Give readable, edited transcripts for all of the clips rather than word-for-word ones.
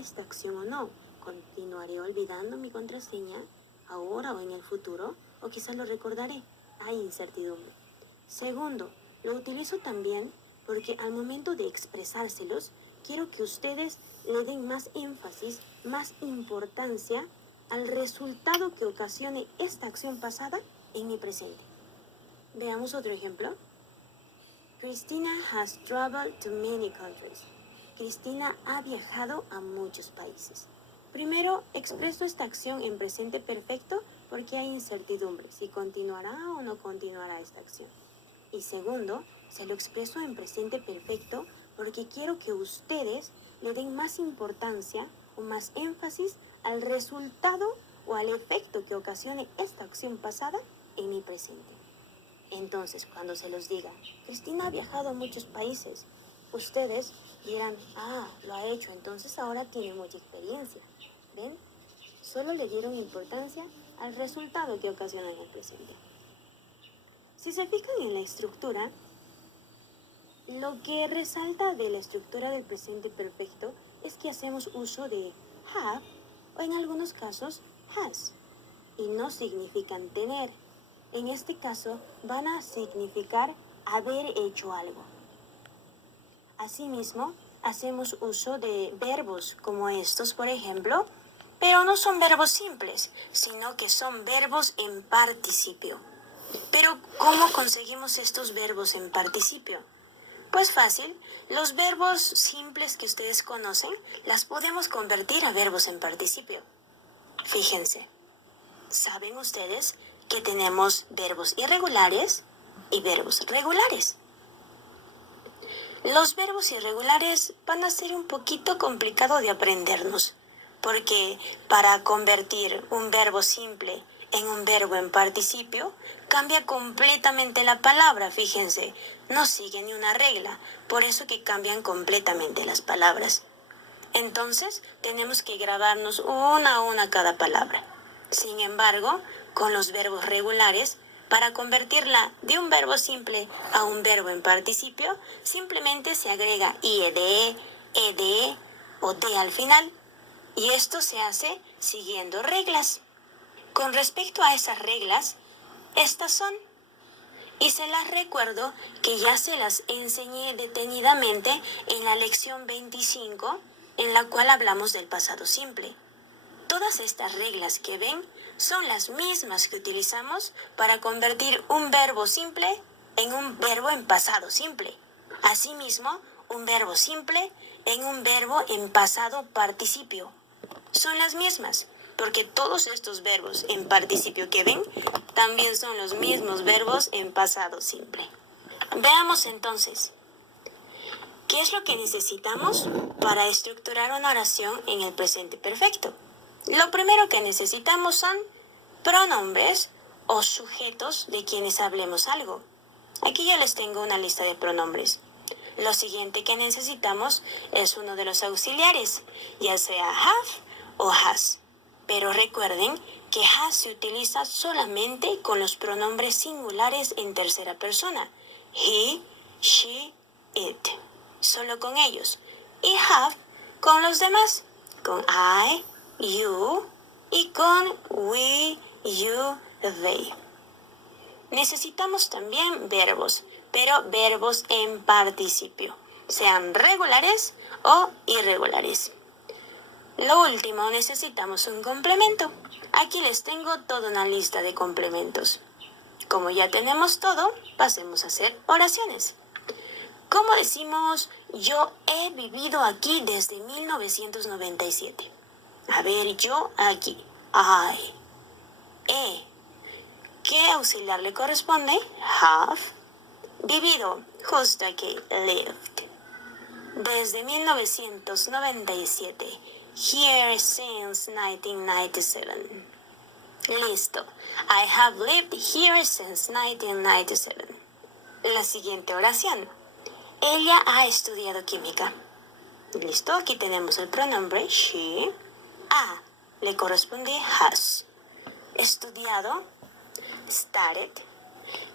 esta acción o no. ¿Continuaré olvidando mi contraseña ahora o en el futuro? ¿O quizás lo recordaré? Hay incertidumbre. Segundo, lo utilizo también porque al momento de expresárselos, quiero que ustedes le den más énfasis, más importancia al resultado que ocasione esta acción pasada en mi presente. Veamos otro ejemplo. Christina has traveled to many countries. Cristina ha viajado a muchos países. Primero, expreso esta acción en presente perfecto porque hay incertidumbre si continuará o no continuará esta acción. Y segundo, se lo expreso en presente perfecto porque quiero que ustedes le den más importancia o más énfasis al resultado o al efecto que ocasione esta acción pasada en mi presente. Entonces, cuando se los diga, Cristina ha viajado a muchos países, ustedes dirán, lo ha hecho, entonces ahora tiene mucha experiencia. ¿Ven? Solo le dieron importancia al resultado que ocasiona en el presente. Si se fijan en la estructura, lo que resalta de la estructura del presente perfecto es que hacemos uso de have o en algunos casos has y no significan tener. En este caso van a significar haber hecho algo. Asimismo, hacemos uso de verbos como estos, por ejemplo, pero no son verbos simples, sino que son verbos en participio. Pero, ¿cómo conseguimos estos verbos en participio? Pues fácil, los verbos simples que ustedes conocen, las podemos convertir a verbos en participio. Fíjense, ¿saben ustedes que tenemos verbos irregulares y verbos regulares? Los verbos irregulares van a ser un poquito complicado de aprendernos, porque para convertir un verbo simple en un verbo en participio, cambia completamente la palabra, fíjense, no sigue ni una regla, por eso que cambian completamente las palabras. Entonces, tenemos que grabarnos una a una cada palabra. Sin embargo, con los verbos regulares, para convertirla de un verbo simple a un verbo en participio, simplemente se agrega ied, ed o de al final, y esto se hace siguiendo reglas. Con respecto a esas reglas, estas son, y se las recuerdo que ya se las enseñé detenidamente en la lección 25, en la cual hablamos del pasado simple. Todas estas reglas que ven son las mismas que utilizamos para convertir un verbo simple en un verbo en pasado simple. Asimismo, un verbo simple en un verbo en pasado participio. Son las mismas, porque todos estos verbos en participio que ven también son los mismos verbos en pasado simple. Veamos entonces, ¿qué es lo que necesitamos para estructurar una oración en el presente perfecto? Lo primero que necesitamos son pronombres o sujetos de quienes hablemos algo. Aquí ya les tengo una lista de pronombres. Lo siguiente que necesitamos es uno de los auxiliares, ya sea have o has. Pero recuerden que has se utiliza solamente con los pronombres singulares en tercera persona. He, she, it. Solo con ellos. Y have con los demás. Con I, you y con we, you, they. Necesitamos también verbos, pero verbos en participio, sean regulares o irregulares. Lo último, necesitamos un complemento. Aquí les tengo toda una lista de complementos. Como ya tenemos todo, pasemos a hacer oraciones. ¿Cómo decimos yo he vivido aquí desde 1997? A ver, yo aquí. I. ¿Qué auxiliar le corresponde? Have. Vivido. Justo aquí. Lived. Desde 1997. Here since 1997. Listo. I have lived here since 1997. La siguiente oración. Ella ha estudiado química. Listo. Aquí tenemos el pronombre she. A le corresponde has. Estudiado. Studied.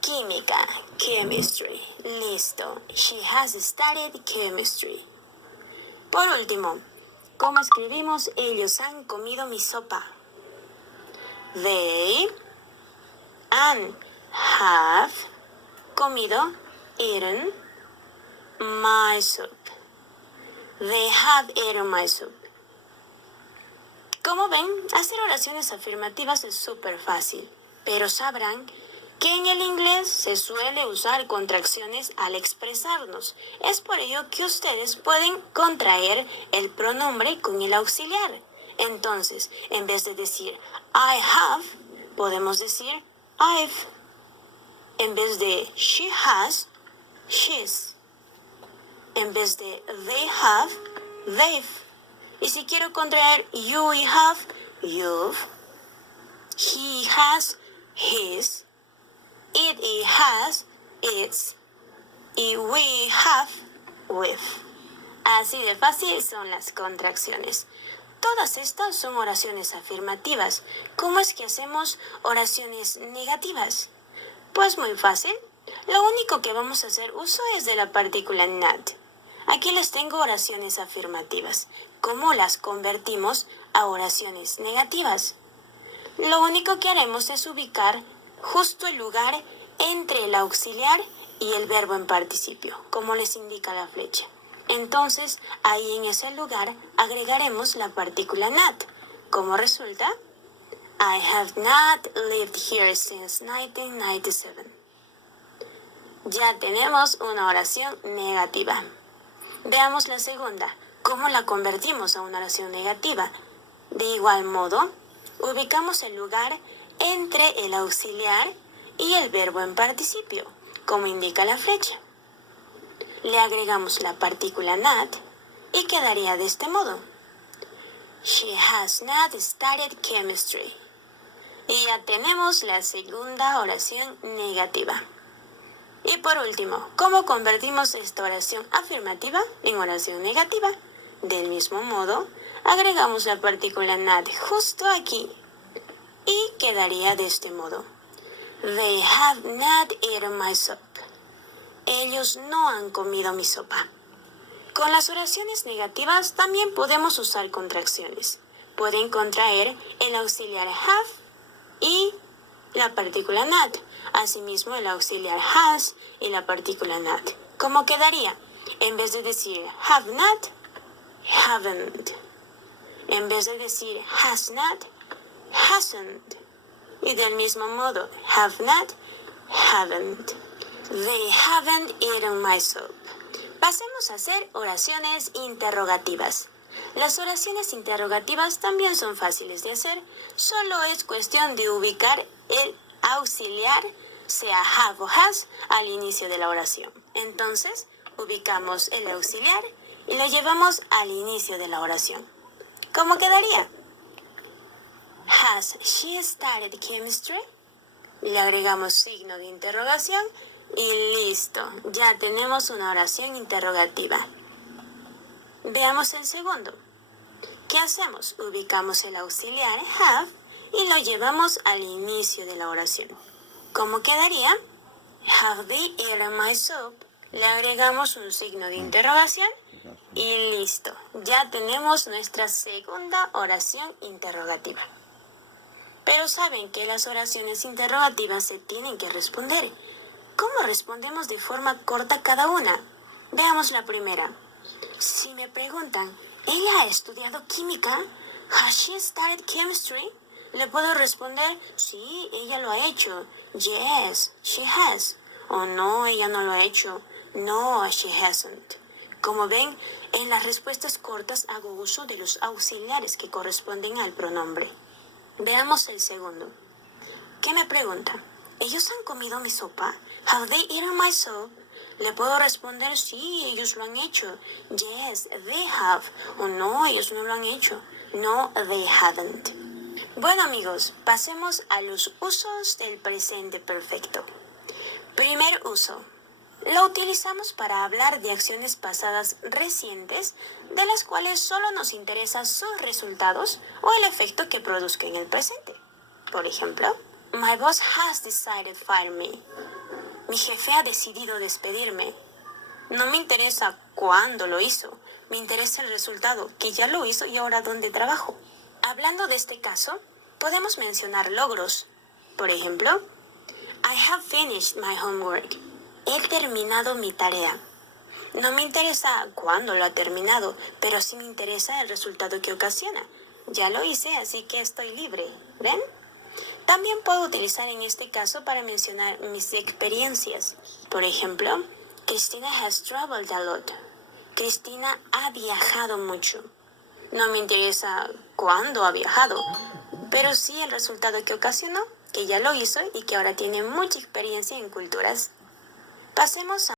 Química. Chemistry. Listo. She has studied chemistry. Por último, ¿Cómo escribimos ellos han comido mi sopa? They have comido, eaten, my soup. They have eaten my soup. Como ven, hacer oraciones afirmativas es súper fácil, pero sabrán que en el inglés se suele usar contracciones al expresarnos. Es por ello que ustedes pueden contraer el pronombre con el auxiliar. Entonces, en vez de decir I have, podemos decir I've. En vez de she has, she's. En vez de they have, they've. Y si quiero contraer you have, you've. He has, his. It has, its. Y we have, with. Así de fácil son las contracciones. Todas estas son oraciones afirmativas. ¿Cómo es que hacemos oraciones negativas? Pues muy fácil. Lo único que vamos a hacer uso es de la partícula not. Aquí les tengo oraciones afirmativas. ¿Cómo las convertimos a oraciones negativas? Lo único que haremos es ubicar justo el lugar entre el auxiliar y el verbo en participio, como les indica la flecha. Entonces, ahí en ese lugar agregaremos la partícula not. ¿Cómo resulta? I have not lived here since 1997. Ya tenemos una oración negativa. Veamos la segunda. ¿Cómo la convertimos a una oración negativa? De igual modo, ubicamos el lugar entre el auxiliar y el verbo en participio, como indica la flecha. Le agregamos la partícula not y quedaría de este modo. She has not studied chemistry. Y ya tenemos la segunda oración negativa. Y por último, ¿cómo convertimos esta oración afirmativa en oración negativa? Del mismo modo, agregamos la partícula not justo aquí y quedaría de este modo. They have not eaten my soup. Ellos no han comido mi sopa. Con las oraciones negativas también podemos usar contracciones. Pueden contraer el auxiliar have y la partícula not. Asimismo, el auxiliar has y la partícula not. ¿Cómo quedaría? En vez de decir have not, haven't. En vez de decir has not, hasn't. Y del mismo modo, have not, haven't. They haven't eaten my soup. Pasemos a hacer oraciones interrogativas. Las oraciones interrogativas también son fáciles de hacer, solo es cuestión de ubicar el auxiliar, sea have o has, al inicio de la oración. Entonces, ubicamos el auxiliar y lo llevamos al inicio de la oración. ¿Cómo quedaría? Has she studied chemistry? Le agregamos signo de interrogación y listo, ya tenemos una oración interrogativa. Veamos el segundo. ¿Qué hacemos? Ubicamos el auxiliar have y lo llevamos al inicio de la oración. ¿Cómo quedaría? Have they eaten my soup? Le agregamos un signo de interrogación y listo. Ya tenemos nuestra segunda oración interrogativa. Pero saben que las oraciones interrogativas se tienen que responder. ¿Cómo respondemos de forma corta cada una? Veamos la primera. Si me preguntan, ¿ella ha estudiado química? ¿Has she studied chemistry? Le puedo responder, sí, ella lo ha hecho. Yes, she has. O no, ella no lo ha hecho. No, she hasn't. Como ven, en las respuestas cortas hago uso de los auxiliares que corresponden al pronombre. Veamos el segundo. ¿Qué me pregunta? ¿Ellos han comido mi sopa? Have they eaten my soup? Le puedo responder, sí, ellos lo han hecho. Yes, they have. O no, ellos no lo han hecho. No, they haven't. Bueno amigos, pasemos a los usos del presente perfecto. Primer uso. Lo utilizamos para hablar de acciones pasadas recientes de las cuales solo nos interesan sus resultados o el efecto que produzca en el presente. Por ejemplo, My boss has decided to fire me. Mi jefe ha decidido despedirme. No me interesa cuándo lo hizo, Me interesa el resultado, que ya lo hizo y ahora dónde trabajo. Hablando de este caso, podemos mencionar logros. Por ejemplo, I have finished my homework. He terminado mi tarea. No me interesa cuándo lo ha terminado, pero sí me interesa el resultado que ocasiona. Ya lo hice, así que estoy libre. ¿Ven? También puedo utilizar en este caso para mencionar mis experiencias. Por ejemplo, Christina has traveled a lot. Cristina ha viajado mucho. No me interesa cuándo ha viajado, pero sí el resultado que ocasionó, que ya lo hizo y que ahora tiene mucha experiencia en culturas. Pasemos a